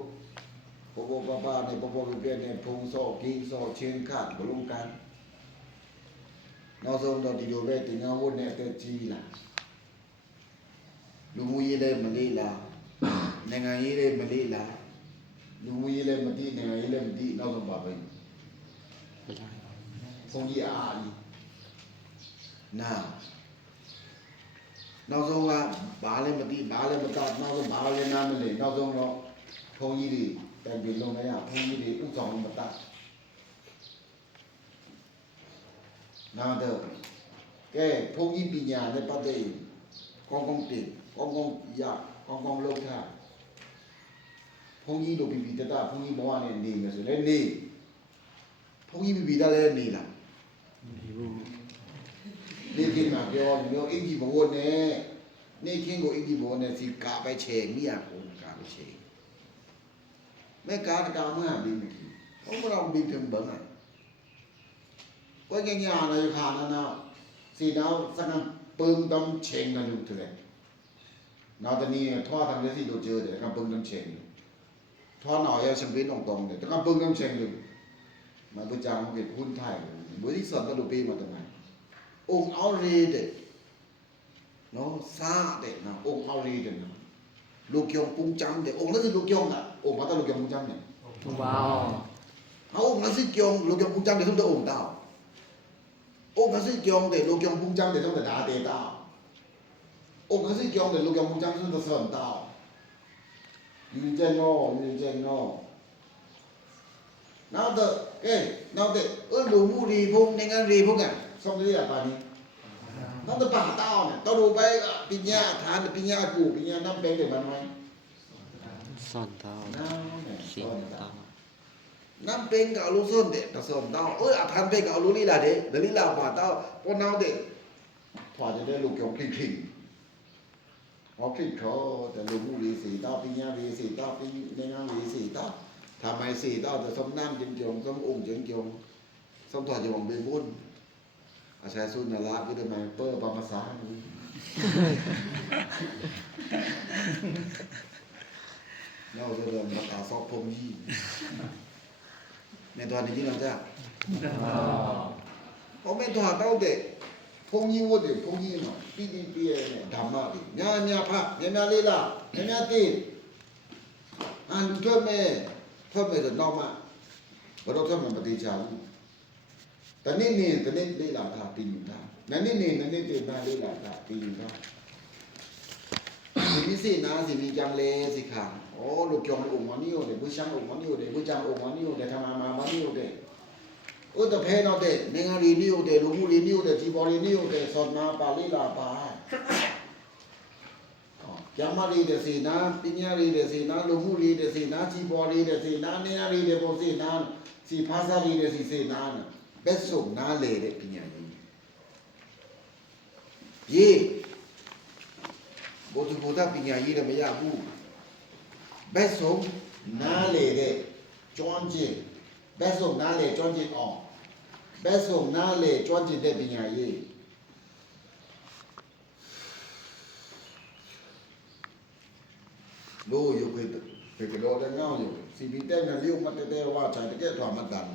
ပပနဲ့ပပြည့်နဲ့ဖုံစော့ဂိမ်းစော့ချင်းခတ်ဘလုံးကန်နောက်ဆုံးတော့ဒီလိုပဲတင်ငါဝတ်နဲ့အသက်ကြီးလာလူမှုရေးလည်းမလေးလာနိုင်ငံရေးလည်းမလေးလာလူမှုရေးလည်းမတိနိုင်ငံရေးလည်းမတိနောက်ဆုံးပါပဲဖုန်ကြီးအားကြီးနောက်ဆုံးကဘာလဲမသိဘာလဲမတတ်နောက်ဆုံးဘာလဲနားမလဲနောက်ဆုံးတော့ဘုန်းကြီးတွေတိုင်ပြီးလုံးမရဘုန်းကြီးတွေဥဆောင်မတတ်နောက်တော့ကဲဘုန်းကြီးပညာနဲ့ပတ်သက်ကောင်းကောင်းတင်ကောင်းကောင်းရကောင်းကောင်းလုပ်ထားဘုန်းကြီးတို့ပြည်ပြည်တတဘုန်းကြီးဘဝနဲ့နေမယ်ဆိုလဲနေဘုန်းကြီးပြည်ပြည်တလည်းနေလားနေခင်းမှာပြောမျိုးအင်ကြီးဘဝနဲ့နေခင်းကိုအင်ကြီးဘဝနဲ့စီကာပဲချေမိရကိုကာပဲချေမဲကာတကာမှပြီးမကြီးဘုံမတော်ပြီးတယ်ဘာလဲကိုယ်ကညာလည်းခါနာစီတော့စကံပုံတမ်းချေငါလူတဲ့နောက်တနည်းထွားတယ်လည်းစီတို့ကျတယ်ကပုံတမ်းချေထွားနောက်ရဲ့စပင်းတော့တောင်းတယ်တကပုံတမ်းချေလူမတို့ကြောင်ကခုန်ထိုင်ဘယ်ဒီစတော့ပေးမှာတမန်องค์เอาเรเดเนาะซาเดนะองค์เอาเรเดนะลูกยองปุ้งจังเดองค์นั้นสิลูกยองอ่ะองค์มาตะลูกยองปุ้งจังเนี่ยถูกต้อง เอาองค์นั้นสิยองลูกยองปุ้งจังเดต้องตะองค์ตาองค์นั้นสิยองเดลูกยองปุ้งจังเดต้องตะดาเตตาองค์นั้นสิยองเดลูกยองปุ้งจังต้องตะสอนตายืนเจนเนาะနောက်တော့ကဲနောက်တဲ့လူမှုတွေဘုံနိုင်ငံတွေဘုံကဆုံးလေးရပါနေနောက်တော့ပါတောင်းတယ်တော်တော်ပဲပညာထားပညာကိုပညာနောက်ပဲတယ်ဘာမှสอนดาว สิงตาน้ำเป็นกับลูกส้นเด็กส้นดาวอาพันเป็นกับลูกนี่ล่ะเด็กเดี๋ยวนี้ล่ะป่าเต้าพอน้องเด็กพอจะได้ลูกยองคลิกพอคลิกเขาแต่ลูกมูรีสีเต้าปညာรีสีเต้าปีในงานรีสีเต้าทำไมสีเต้าจะส้มน้ำจริงจงส้มองค์จริงจงส้มถอดจะมองเป็นบุญอาศัยสุนทรภาพวิทยาลัยเปิดปามาสาเราจะเดินมาตาซอกพรมยี่ในตอนนี้เราจะเขาไม่ถอดเต้าเด็กพงยี่วัดเด็กพงยี่หน่อยปีดีปีเนี่ยดำมากดิเนี่ยพระเนี่ยลีลาเนี่ยตีอ่านดูเท่าแม่จะนอกมา ဘယ်တော့မှမသေးချဘူးတနေ့နေ့တနေ့လေးလာတာပြီးနေတာနနေ့နေ့နနေ့တည်းနာလေးလာတာပြီးနေတာဒီစိနာစီပြီးကြံလေစိခါဩလို့ကြောင်းလို့မနီယောတယ်ဘုရှမ်းလို့မနီယောတယ်ဘုကြံလို့မနီယောတယ်ဓမ္မမနီယောတယ်ဥတဖဲတော့တဲ့နေငါရီနီယောတယ်လူမှုရီနီယောတယ်ဒီပေါ်ရီနီယောတယ်သောနာပါလေးလာပါကျမ်းမာရေးတဲ့စေနာပညာရေးတဲ့စေနာလူမှုရေးတဲ့စေနာကြီးပေါ်ရေးတဲ့စေနာနေရာရေးတဲ့ပေါ်စေနာစီဖားစားရေးတဲ့စေနာဘက်ဆုံးနားလေတဲ့ပညာရေးရေဘုသူဘုဒ္ဓပညာရေးလည်းမရဘူးဘက်ဆုံးနားလေတဲ့ကျွမ်းကျင်ဘက်ဆုံးနားလေကျွမ်းကျင်အောင်ဘက်ဆုံးနားလေကျွမ်းကျင်တဲ့ပညာရေးလို့ရုပ်ပဲကတော့လည်းငောင်းရုပ်စီပီတဲ့နဲ့ရုပ်မတတဲ့ဝါချာတကယ်ထွားမတန်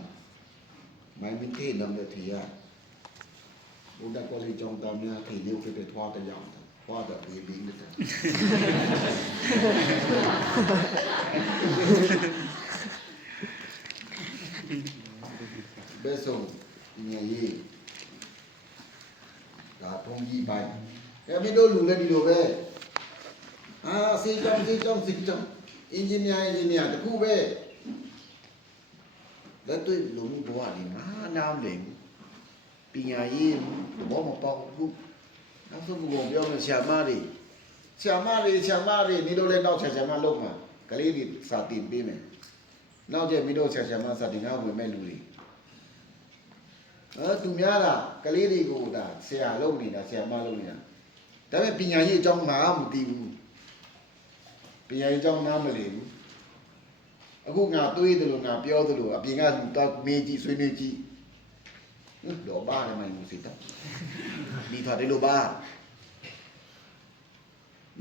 မိုင်းမင်းသေးနံတဲ့ထီရဘုဒ္ဓကောလိကြောင့်တမ်းများခေရုပ်ပဲထွားတဲ့ကြောင့်ထွားတဲ့ဘေဘီနဲ့ဘယ်ဆုံးညရေးဒါထုံးကြီးပိုင်းအဲ့မင်းတို့လူလည်းဒီလိုပဲစေကြောင်းအင်ဂျင်နီယာတခုပဲလက်တွေ့လူမှုဘဝဒီမှာနားမလည်ပညာရေးဘောမပေါဘူးနောက်ဆုံးဘုံပြောမယ်ဆရာမတွေနေလို့လည်းနောက်ဆရာမလုပ်မှာကလေးတွေစာတင်ပေးမယ်နောက်ကျမင်းတို့ဆရာမစာတင်ငါဝင်မဲ့လူတွေသူများတာကလေးတွေကိုဒါဆရာလုပ်နေတာဆရာမလုပ်နေတာဒါပေမဲ့ပညာရေးအကြောင်းမှမသိဘူးပညာရေးအကြောင်းနားမလည်ဘူးအခုငါတွေးတယ်လို့ငါပြောတယ်လို့အပြင်ကလူတော့မေးကြည့်ဆွေးနွေးကြည့်တော့ဘာလဲမင်းစိတ်တော့ဒီထားတယ်လို့ပါ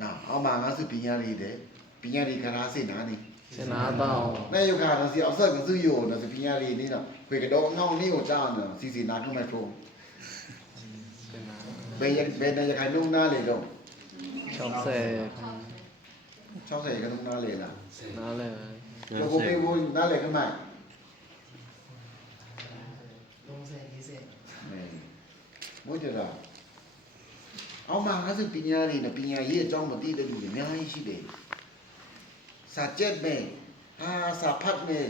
နာအောင်မငါစပညာရေးတယ်ပညာရေးခရာစိနာနေစနာတော့နဲ့ယောဂါတော့စီအောက်ဆက်ကစုယောနော်စပညာရေးနေတော့ခွေကတော့ငောင်းလေးကိုကြားနော်စီနာထုံးမဲ့ထုံးဘယ်နဲ့ရခိုင်လုံးနားလေတော့60ကလုံးနားလေလားနားလဲလောကိုပေးဖို့နားလေခမိုင်မို့ကြတာအောင်မငါစပညာရေးနဲ့ပညာရေးအကြောင်းမသိတဲ့လူတွေအများကြီးရှိတယ်စာကျက်မယ်စာဖတ်မယ်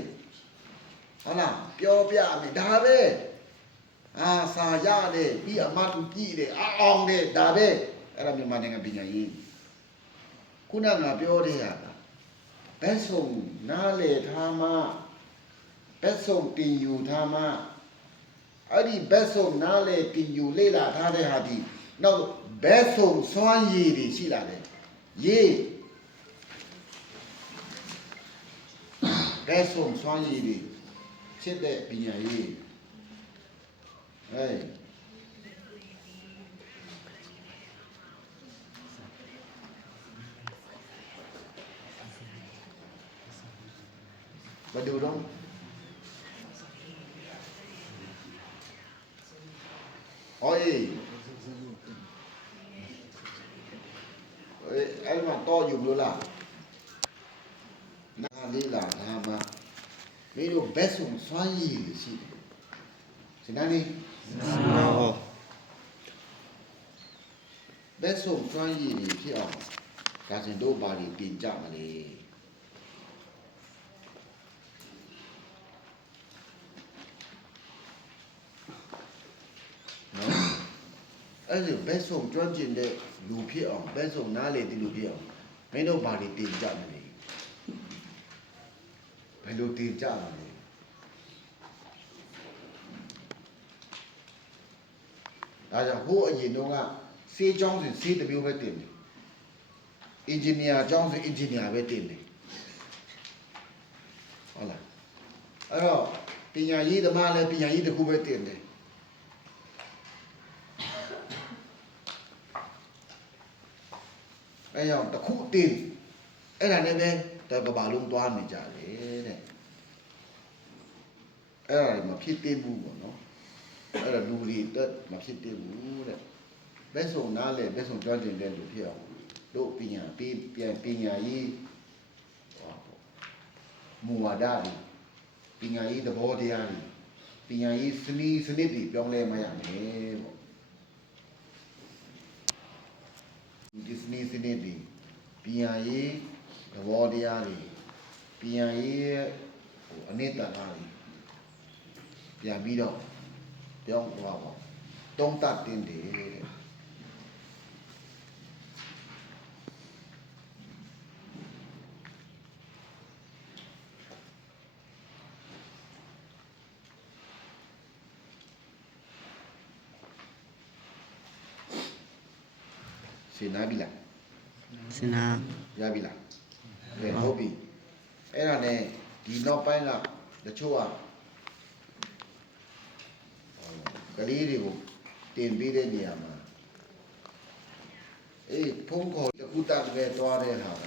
ဟုတ်လားပြောပြမယ်ဒါပဲစာရတယ်ပြီးအမှတ်ကြည့်တယ်အောင်တယ်ဒါပဲအဲ့ဒါမြန်မာနိုင်ငံပညာရေးခုနကငါပြောတဲ့ဟာဘက်ဆုံးနားလေထားမှဘက်ဆုံးတင်ယူထားမှအဲ့ဒီဘက်ဆုံးနားလေတင်ယူလေ့လာထားတဲ့ဟာဒီနောက်ဘက်ဆုံးစွမ်းရည်တွေရှိလာတယ်ရေးဘက်ဆုံးစွမ်းရည်တွေဖြစ်တဲ့ပညာရေးဘယ်လိုတော့အဲ့မှာတော့ယူလို့လားနားလေးလားဒါမှမင်းတို့ဘက်ဆုံးစွမ်းရည်ရှိစနာနေဘက်ဆုံးစွမ်းရည်ဖြစ်အောင်ဒါစင်တို့ဘာတွေပြင်ကြမလဲအဲ့ဒီဘက်ဆုံးကျွမ်းကျင်တဲ့လူဖြစ်အောင်ဘက်ဆုံးနားလေတဲ့လူဖြစ်အောင်မင်းတို့ဘာတွေတင်ကြမလဲဘယ်လိုတင်ကြမလဲဒါကြောင့်ဟိုအရင်တော့ကစေးကျောင်းစဉ်စေးတစ်မျိုးပဲတင်တယ်အင်ဂျင်နီယာကျောင်းစဉ်အင်ဂျင်နီယာပဲတင်တယ်ဟုတ်လားအဲ့တော့ပညာရေးသမားလည်းပညာရေးတစ်ခုပဲတင်တယ်အဲ့ရောက်တစ်ခုတင်အဲ့ဒါနဲ့ပဲတကဘာလုံးသွားနေကြတယ်တဲ့အဲ့ဒါမဖြစ်သေးဘူးပေါ့နော်အဲ့ဒါလူတွေတက်မဖြစ်သေးဘူးတဲ့ဘယ်ဆုံးနားလဲဘယ်ဆုံးကြွကျင်တဲ့လူဖြစ်အောင်တို့ပညာပညာရေးမူဝါဒတွေ ပညာရေးသဘောတရားတွေပညာရေးစနစ်တွေပြောင်းလဲမှရမယ်ပေါ့ဒီစနစ်တွေပညာရေးသဘောတရားတွေပညာရေးရဲ့အနစ်တနာတွေပြန်ပြီးတော့ပြောင်းသွားပါတုံးတတ်တင်တယ်တဲ့ရှင်းနာပြီလား စင်နာ ရပြီလားဟုတ်ပြီအဲ့ဒါနဲ့ဒီနောက်ပိုင်းကတချို့ကလေးတွေကိုတင်ပေးတဲ့နေရာမှာဖုန်းခေါ်တခုတတ်ပဲသွားတဲ့ဟာက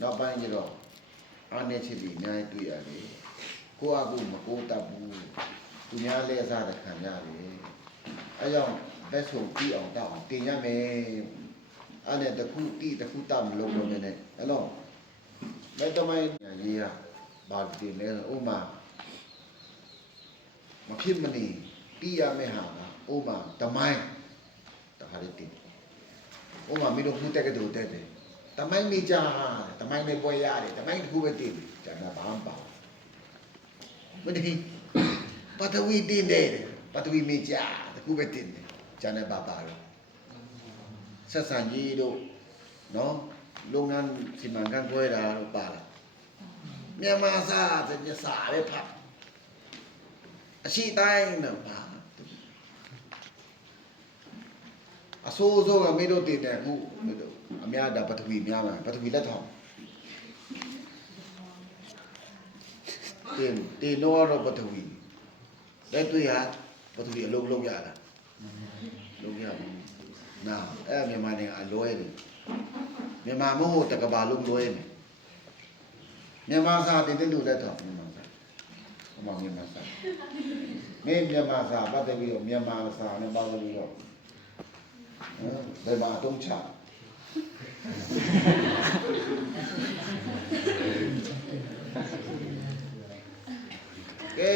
နောက်ပိုင်းကျတော့အားနေချစ်ပြီးအများကြီးတွေ့ရတယ်ကိုယ့်အကူမကိုးတတ်ဘူးသူများလဲစားတဲ့ခံရတယ်အဲကြောင့်ဘက်ဆုံးပြီးအောင်တောက်အောင်တင်ရမယ်အဲ့နဲ့တခုတတ်မလုပ်လို့နေနဲ့အဲ့တော့ဘယ်တမိုင်းရေးရပါတင်လဲဥမာမဖြစ်မနေပြီးရမယ့်ဟာကဥမာတမိုင်းတခါလေးတင်ဥမာမင်းတို့ခုတက်ကတူတက်တယ်တမိုင်းမိကြတမိုင်းနဲ့ပွဲရတယ်တမိုင်းတစ်ခုပဲတင်ကျန်တာဘာမှပါမဒီပထဝီတင်တယ်ပထဝီမိကြတစ်ခုပဲတင်တယ်ကျန်တဲ့ဘာပါတော့ဆက်ဆံရေးတို့နော်လုပ်ငန်းစီမံခန့်ခွဲတာတို့ပါလားမြန်မာစာတဲ့စာပဲဖတ်အရှိတိုင်းတော့ပါအစိုးကမင်းတို့တင်တယ်အခုအများဒါပထဝီများမှာပထဝီလက်ထောင်တင်တော့ပထဝီလက်တွေ့ဟာပထဝီအလုံးလုံးရတာလုံးရဘူးနာအဲ့မြန်မာနိုင်ငံအလွဲတယ်မြန်မာမဟုတ်တကဘာလုံးလွဲတယ်မြန်မာစာတင်တဲ့လူလက်ထောင်မြန်မာစာဟောမှာမြန်မာစာမင်းမြန်မာစာပတ်သက်ပြီးတော့မြန်မာစာနဲ့ပတ်သက်ပြီးတော့ဘယ်မှာအတုံးချကဲ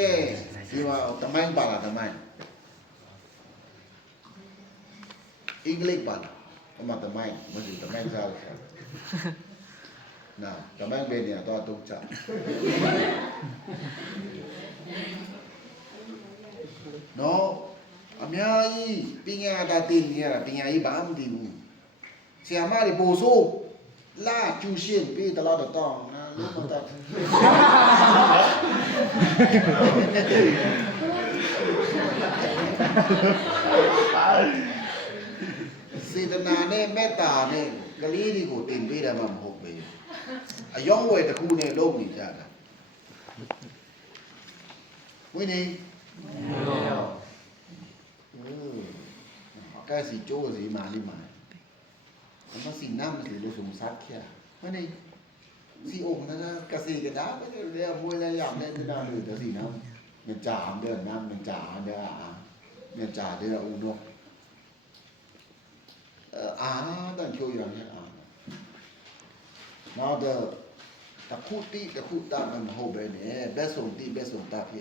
ဒီမှာတမိုင်းပါလားတမိုင်းအင်္ဂလိပ်ပါလားအမတမိုင်းမဟုတ်တမိုင်းစားတယ်နာတမိုင်းဘယ်နေရာတော့အတုံးချနော်အများကြီးပညာတာတင်နေရတာပညာရေးဘာမှမသိဘူးဆရာမတွေပို့ဆိုးလာကျူရှင်းပေးတလားတော့တောင်းနာလို့မတတ်စေတနာနဲ့မေတ္တာနဲ့ကလေးတွေကိုတင်ပေးတယ်မှမဟုတ်ဘူးအယောင်းဝယ်တစ်ခုနဲ့လုပ်နေကြတာဝင်းနေcái gì chỗ gì mà đi mà nó xì năm thì nó dùng sát kia cái này xì ổn nó cái gì cái đá cái này mua ra làm lên thế nào được cái gì nào mình trả được năm mình trả được mình trả được là ổn luôn đang chơi gì hết nó được ta khu ta mình hộp bên này bé sống ta thì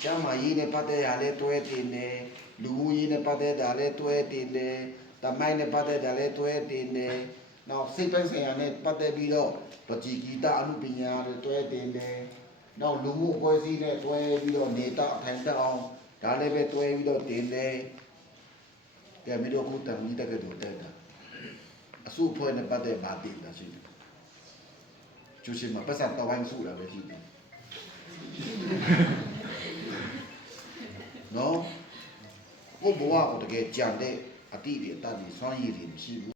cha mà gì này bắt đây à lấy tuổi thì nàyလူကြီးနဲ့ပတ်သက်တာလဲတွဲတင်တယ်တမိုင်းနဲ့ပတ်သက်တာလဲတွဲတင်တယ်နောက်စိတ်ပိုင်းဆိုင်ရာနဲ့ပတ်သက်ပြီးတော့ပជីဂီတအမှုပညာတွေတွဲတင်တယ်နောက်လူမှုအဖွဲ့အစည်းနဲ့တွဲပြီးတော့နေတာအထိုင်တက်အောင်ဒါလည်းပဲတွဲပြီးတော့တင်တယ်ကြည့်မလို့ခုတမ်းကြီးတက်ကတူတက်တာအစုအဖွဲ့နဲ့ပတ်သက်ပါတင်တာရှိတယ်ကျူရှင်မှာပတ်စံတော်ဝိုင်းစုလာပဲရှိတယ်နော်ဘုဘဝကိုတကယ်ကြံတဲ့အတိတွေအတတ်တွေစွမ်းရည်တွေမရှိဘူး